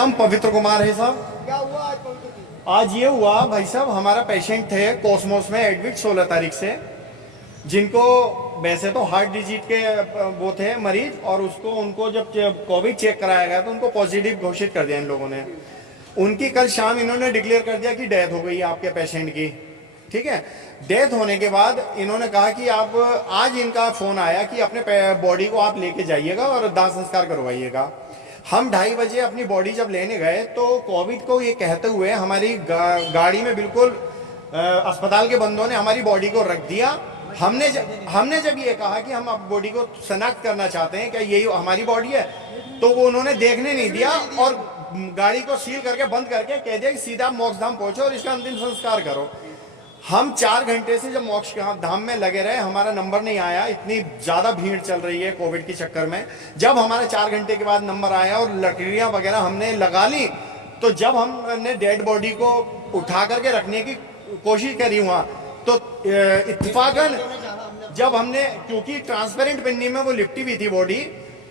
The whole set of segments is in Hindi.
नाम पवित्र कुमार है साहब। क्या हुआ आज पवित्र जी? आज ये हुआ भाई साहब, हमारा पेशेंट थे कॉस्मोस में एडमिट 16 तारीख से, जिनको वैसे तो हार्ट डिजीज के वो थे मरीज, और उनको जब कोविड चेक कराया गया तो उनको पॉजिटिव घोषित कर दिया इन लोगों ने। उनकी कल शाम इन्होंने डिक्लेयर कर दिया कि डेथ हो गई है आपके पेशेंट की। ठीक है, डेथ होने के बाद इन्होंने कहा कि आप, आज इनका फोन आया कि अपने बॉडी को आप लेके जाइएगा और दाह संस्कार करवाइएगा। हम 2:30 बजे अपनी बॉडी जब लेने गए तो कोविड को ये कहते हुए हमारी गाड़ी में बिल्कुल अस्पताल के बंदों ने हमारी बॉडी को रख दिया। हमने जब ये कहा कि हम अब बॉडी को शनाख्त करना चाहते हैं, क्या यही हमारी बॉडी है, तो वो उन्होंने देखने नहीं दिया और गाड़ी को सील करके बंद करके कह दिया कि सीधा मोक्ष धाम पहुंचो और इसका अंतिम संस्कार करो। हम 4 घंटे से जब मोक्ष धाम में लगे रहे, हमारा नंबर नहीं आया, इतनी ज्यादा भीड़ चल रही है कोविड के चक्कर में। जब हमारा 4 घंटे के बाद नंबर आया और लकड़ियां वगैरह हमने लगा ली, तो जब हमने डेड बॉडी को उठा करके रखने की कोशिश करी वहां, तो इत्तेफाकन जब हमने, क्योंकि ट्रांसपेरेंट पन्नी में वो लिपटी हुई थी बॉडी,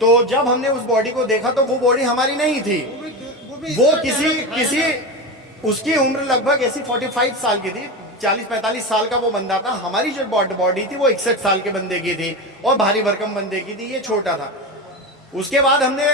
तो जब हमने उस बॉडी को देखा तो वो बॉडी हमारी नहीं थी, वो किसी उसकी उम्र लगभग ऐसी 45 साल की थी, 40-45 साल का वो बंदा था। हमारी जो बॉडी थी वो 61 साल के बंदे की थी और भारी भरकम बंदे की थी, ये छोटा था। उसके बाद हमने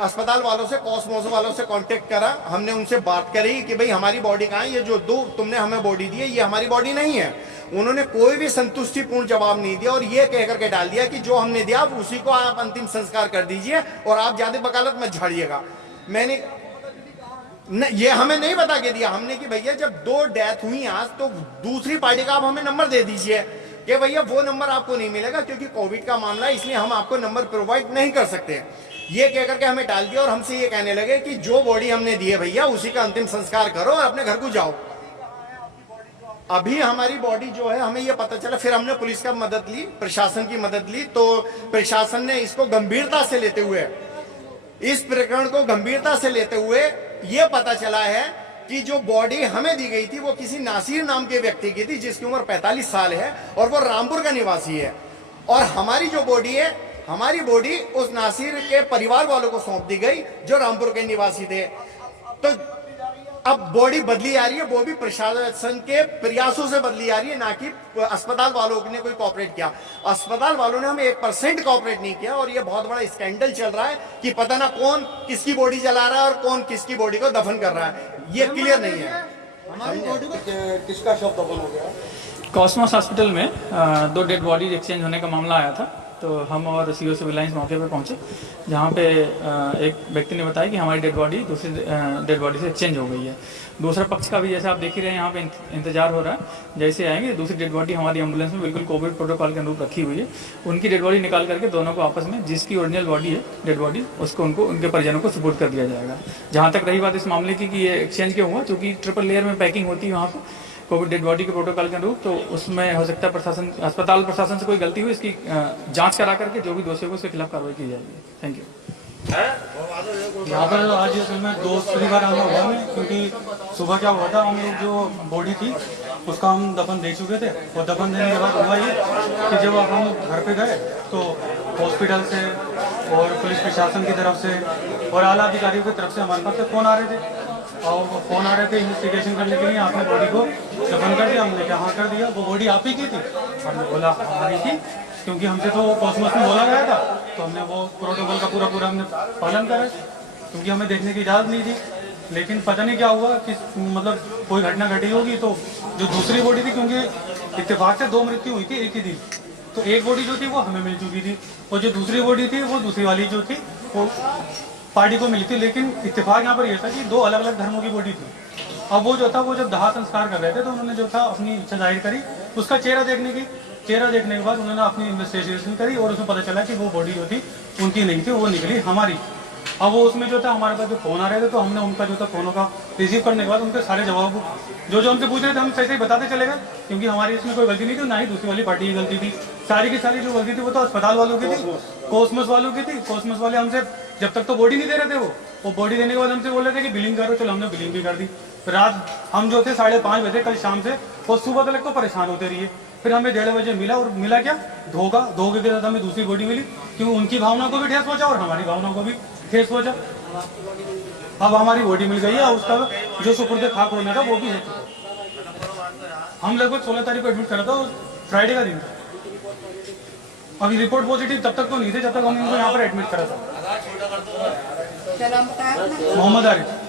अस्पताल वालों से, कॉस्मोस वालों से कांटेक्ट करा, हमने उनसे बात करी कि भाई हमारी बॉडी कहाँ है, ये जो तुमने हमें बॉडी दी है ये हमारी बॉडी नहीं है। उन्होंने कोई भी संतुष्टिपूर्ण जवाब नहीं दिया और ये कह करके डाल दिया कि जो हमने दिया उसी को आप अंतिम संस्कार कर दीजिए और आप ज्यादा वकालत मत झाड़िएगा। मैंने ये हमें नहीं बता के दिया हमने कि भैया जब 2 डेथ हुई आज, तो दूसरी पार्टी का आप हमें नंबर दे दीजिए कि भैया वो नंबर आपको नहीं मिलेगा क्योंकि कोविड का मामला है, इसलिए हम आपको नंबर प्रोवाइड नहीं कर सकते। ये कह करके हमें टाल दिया और हमसे ये कहने लगे कि जो बॉडी हमने दी है भैया उसी का अंतिम संस्कार करो और अपने घर को जाओ। अभी हमारी बॉडी जो है, हमें ये पता चला, फिर हमने पुलिस का मदद ली, प्रशासन की मदद ली, तो प्रशासन ने इसको गंभीरता से लेते हुए, इस प्रकरण को गंभीरता से लेते हुए ये पता चला है कि जो बॉडी हमें दी गई थी वो किसी नासिर नाम के व्यक्ति की थी जिसकी उम्र 45 साल है और वो रामपुर का निवासी है। और हमारी जो बॉडी है, हमारी बॉडी उस नासिर के परिवार वालों को सौंप दी गई जो रामपुर के निवासी थे। तो अब बॉडी बदली आ रही है, वो भी प्रशासन के प्रयासों से बदली आ रही है, ना कि अस्पताल वालों ने कोई कॉपरेट किया। अस्पताल वालों ने हमें 1% कॉपरेट नहीं किया और ये बहुत बड़ा स्कैंडल चल रहा है कि पता ना कौन किसकी बॉडी जला रहा है और कौन किसकी बॉडी को दफन कर रहा है, ये क्लियर नहीं है। हमारी बॉडी को किसका शव दफन हो गया? कॉस्मोस हॉस्पिटल में 2 डेड बॉडी एक्सचेंज होने का मामला आया था, तो हम और सीओ सिविल लाइंस मौके पर पहुंचे, जहां पे एक व्यक्ति ने बताया कि हमारी डेड बॉडी दूसरी डेड बॉडी से एक्सचेंज हो गई है। दूसरा पक्ष का भी, जैसे आप देख ही रहे हैं, यहाँ पे इंतजार हो रहा है, जैसे आएंगे दूसरी डेड बॉडी हमारी एम्बुलेंस में बिल्कुल कोविड प्रोटोकॉल के अनुरूप रखी हुई है, उनकी डेड बॉडी निकाल करके दोनों को आपस में, जिसकी ओरिजिनल बॉडी है डेड बॉडी, उसको उनके परिजनों को सुपुर्द कर दिया जाएगा। जहाँ तक रही बात इस मामले की कि ये एक्सचेंज क्यों हुआ, चूँकि ट्रिपल लेयर में पैकिंग होती है वहाँ पर कोविड डेड बॉडी के प्रोटोकॉल के अनुरूप, तो उसमें हो सकता है अस्पताल प्रशासन से कोई गलती हुई, इसकी जांच करा करके जो भी दोषी होगा उसके खिलाफ कार्रवाई की जाएगी। Thank you. यहाँ पर आज असल में 2 परिवार आना हुआ है, क्योंकि सुबह क्या हुआ था, हम लोग जो बॉडी थी उसका हम दफन दे चुके थे और दफन देने के बाद हुआ ये कि जब हम घर पे गए तो हॉस्पिटल से और पुलिस प्रशासन की तरफ से और आला अधिकारियों की तरफ से हमारे पास फ़ोन आ रहे थे और फ़ोन आ रहे थे इन्वेस्टिगेशन करने के लिए, आपने बॉडी को दफन कर दिया। हमने क्या हाँ कर दिया, वो बॉडी आप ही की थी? हमने बोला हमारी थी, क्योंकि हमसे तो कॉस्मोस में बोला गया था, तो हमने वो प्रोटोकॉल का पूरा हमने पालन करा, क्योंकि हमें देखने की इजाज़त नहीं थी। लेकिन पता नहीं क्या हुआ कि मतलब कोई घटना घटी होगी, तो जो दूसरी बॉडी थी, क्योंकि इत्तेफाक से 2 मृत्यु हुई थी एक ही दिन, तो एक बॉडी जो थी वो हमें मिल चुकी थी और जो दूसरी बॉडी थी वो दूसरी वाली जो थी वो पार्टी को मिली थी। लेकिन इत्तेफाक यहाँ पर यह था कि 2 अलग अलग धर्मों की बॉडी थी। अब वो जो था, वो जब दाह संस्कार कर रहे थे तो उन्होंने जो था अपनी इच्छा जाहिर करी, उसका चेहरा देखने के बाद उन्होंने अपनी इन्वेस्टिगेशन करी और उसमें पता चला कि वो बॉडी जो थी उनकी नहीं थी, वो निकली हमारी। अब वो उसमें जो था हमारे पास जो फ़ोन आ रहे थे, तो हमने उनका जो था फ़ोनों का रिसीव करने के बाद उनके सारे जवाब जो हमसे पूछ रहे थे हम सही बताते चले गए, क्योंकि हमारी इसमें कोई गलती नहीं थी, ना ही दूसरी वाली पार्टी की गलती थी। सारी की सारी जो गलती थी वो तो अस्पताल वालों की थी, कॉस्मोस वालों की थी। कॉस्मोस वाले हमसे जब तक तो बॉडी नहीं दे रहे थे, वो बॉडी देने के बाद हमसे बोल रहे थे कि बिलिंग करो, चलो हमने बिलिंग भी कर दी। रात हम जो थे 5:30 बजे कल शाम से और सुबह तक तो परेशान होते रहिए। फिर हमें 1:30 बजे मिला, और मिला क्या, धोखे के साथ हमें दूसरी बॉडी मिली, क्योंकि उनकी भावना को भी ठेस पहुंचा और हमारी भावना को भी ठेस पहुंचा। अब हमारी बॉडी मिल गई है और उसका जो सुपुर्द खाक होने का वो भी हो चुका। हम लगभग 16 तारीख को एडमिट करा था, फ्राइडे का दिन था। अभी रिपोर्ट पॉजिटिव तब तक तो नहीं थे जब तक हम इनको यहाँ पर एडमिट करा था। क्या नाम बताया आपने? मोहम्मद आरिफ।